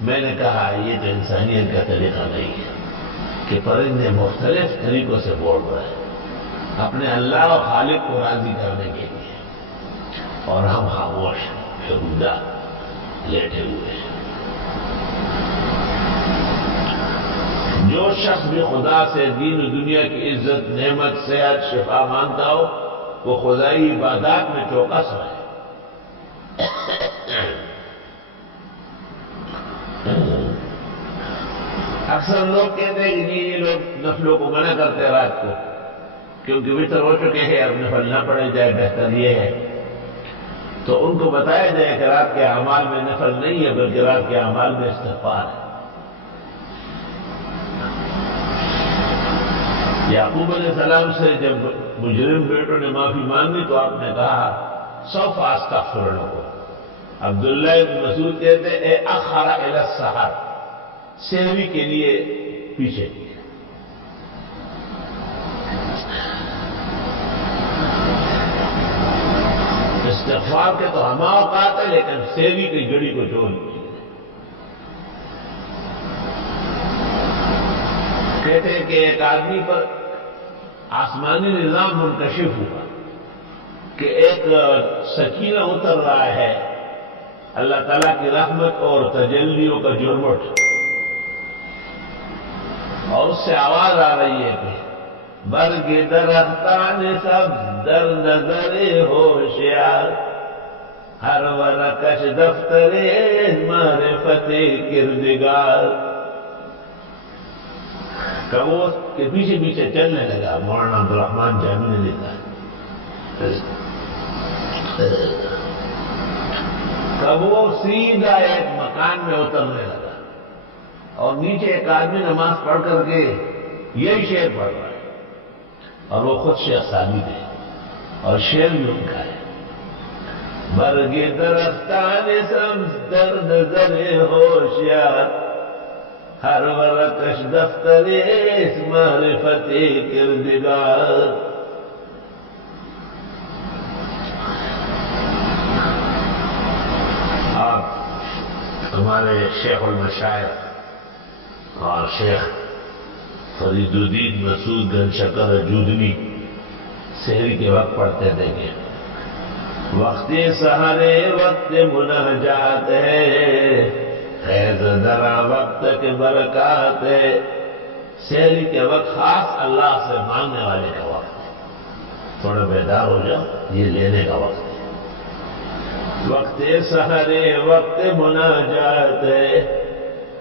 میں نے کہا یہ تو انسانیت کا طریقہ نہیں ہے کہ پرندے مختلف طریقوں سے بول رہے ہیں اپنے اللہ و خالق کو راضی کرنے کے لیے، اور ہم خاموش بیہودہ لیٹے ہوئے ہیں۔ جو شخص بھی خدا سے دین و دنیا کی عزت، نعمت، صحت، شفا مانگتا ہو وہ خدائی عبادات میں چوکس رہے۔ اکثر لوگ کہتے ہیں کہ یہ لوگ نفلوں کو منع کرتے ہیں رات کو، کیونکہ وتر ہو چکے ہیں، اب نفل نہ پڑے جائے، بہتر یہ ہے۔ تو ان کو بتایا جائے کہ رات کے اعمال میں نفل نہیں ہے بلکہ رات کے اعمال میں استغفار ہے۔ یعقوب علیہ السلام سے جب مجرم بیٹوں نے معافی مانگی تو آپ نے کہا سوف استغفر لکم۔ عبداللہ بن مسعود کہتے اے اخر الی السحر، سحری کے لیے پیچھے کیا۔ استغفار کے تو ہم اوقات ہے لیکن سحری کی گھڑی کو چھوڑ دیجیے۔ کہتے ہیں کہ ایک آدمی پر آسمانی نظام منکشف ہوا کہ ایک سکینہ اتر رہا ہے، اللہ تعالیٰ کی رحمت اور تجلیوں کا جرمٹ، اور اس سے آواز آ رہی ہے کہ برگ درختان سب در نظر ہوشیار، ہر ورقش دفتر معرفت کردگار۔ کبو کے پیچھے پیچھے چلنے لگا، مولانا عبدالرحمن جامی نے لکھا ہے۔ کبو سیدھا ایک مکان میں اترنے لگا اور نیچے ایک آدمی نماز پڑھ کر کے یہی شعر پڑھ رہا ہے، اور وہ خود شیخ ثابت ہے اور شعر بھی ان کا ہے۔ برگ درختان سبز در نظر ہوشیار، ہر ورقش دفتر معرفت کردگار۔ آپ ہمارے شیخ المشائخ اور شیخ فرید الدین مسعود گنج شکر جودنی سحری کے وقت پڑھتے تھے کہ وقت سحر وقت مناجات ہے، خیز درا وقت کے برکات ہے۔ سحری کے وقت خاص اللہ سے مانگنے والے کا وقت ہے، تھوڑا بیدار ہو جاؤ، یہ لینے کا وقت ہے۔ وقت سحر وقت مناجات ہے،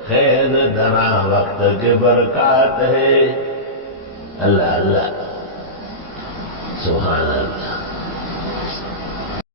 خیز درا وقت کے برکات ہے۔ اللہ اللہ، سبحان اللہ۔